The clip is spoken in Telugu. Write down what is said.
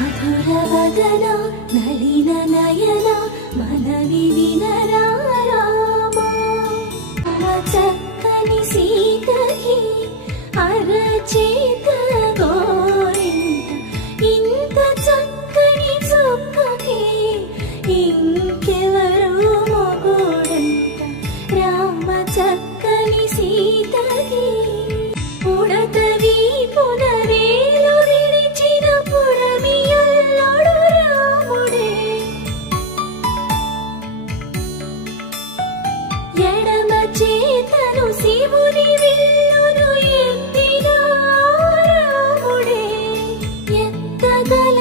మధురవదన నలిన నయన మనవి వినరా రామా చక్కని సీతకి అరచేత గోరింట ఇంత చక్కని చుక్కకి ఇంకెవరు మొగుడంట రామ చక్కని సీతకి ఉడతవి పునరేలు విడిచిన పురమియల్లుడు రాముడే ఎడమ చేతను శివుని విల్లును ఎత్తిన రాముడే ఎత్తగల